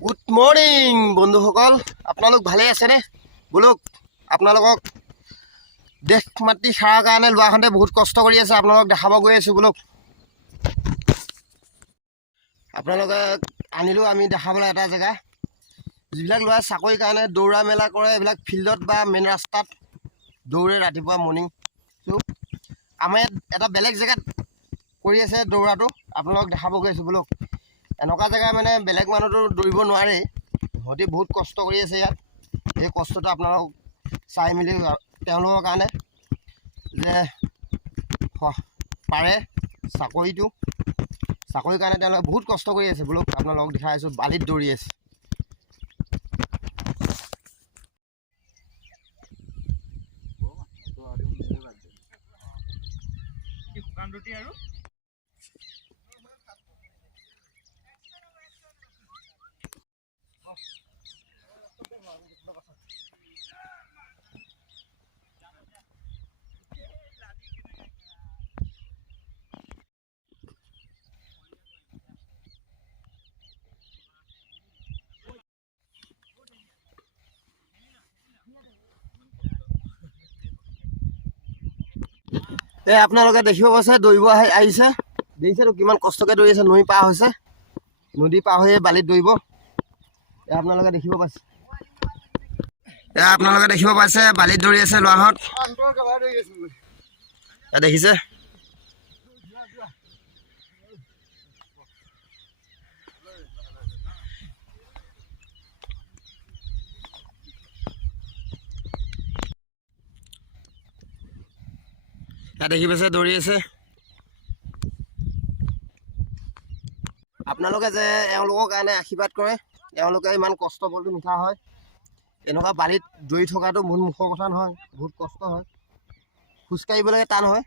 Good morning বন্ধুসকল, আপোনালোক ভালে আছেনে? বোলক আপোনালোকক দেশ মাতৃ সেৱাৰ কাৰণে লোৱাখনতে বহুত কষ্ট কৰি আছে, আপোনালোকক দেখাব গৈ আছোঁ। বোলক আপোনালোকে আনিলোঁ আমি দেখাবলৈ এটা জেগা, যিবিলাক ল'ৰাই চাকৰিৰ কাৰণে দৌৰা মেলা কৰে, এইবিলাক ফিল্ডত বা মেইন ৰাস্তাত দৌৰে ৰাতিপুৱা মৰ্ণিং। চ' আমাৰ ইয়াত এটা বেলেগ জেগাত কৰি আছে দৌৰাটো, আপোনালোকক দেখাব গৈ আছোঁ। বোলক এনেকুৱা জেগা মানে বেলেগ মানুহতো দৌৰিব নোৱাৰে, সিহঁতি বহুত কষ্ট কৰি আছে ইয়াত। এই কষ্টটো আপোনালোক চাই মেলি তেওঁলোকৰ কাৰণে যে পাৰে চাকৰিৰ কাৰণে তেওঁলোকে বহুত কষ্ট কৰি আছে। বোলো আপোনালোকক দেখাই আছোঁ, বালিত দৌৰি আছে। আপোনালোকে দেখিব পাইছে দৌৰিব আহিছে, দেখিছেতো কিমান কষ্টকৈ দৌৰি আছে। নদী পাৰ হৈছে, নদী পাৰ হৈয়ে বালিত দৌৰিব। আপোনালোকে দেখিব পাইছে বালিত দৌৰি আছে ল'ৰাহঁত, দেখিছে। দেখি পাইছে দৌৰি আছে। আপোনালোকে যে এওঁলোকৰ কাৰণে আশীৰ্বাদ কৰে, এওঁলোকে ইমান কষ্ট ফলটো মিঠা হয়। এনেকুৱা বালিত দৌৰি থকাটো বহুত মুখৰ কথা নহয়, বহুত কষ্ট হয়, খোজকাঢ়িব লাগে টান হয়।